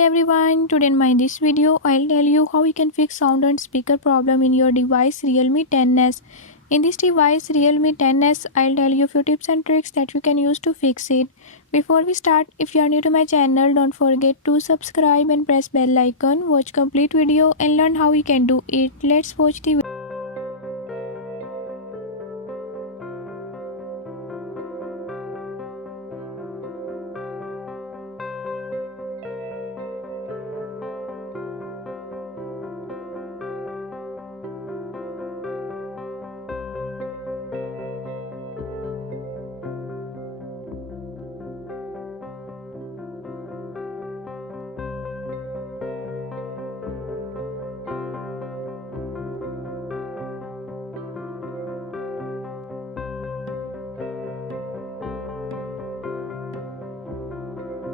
everyone, today in this video I'll tell you how you can fix sound and speaker problem in your device Realme 10s. In this device Realme 10s, I'll tell you few tips and tricks that you can use to fix it. Before we start, if you are new to my channel, don't forget to subscribe and press bell icon. Watch complete video and learn how you can do it. Let's watch the video.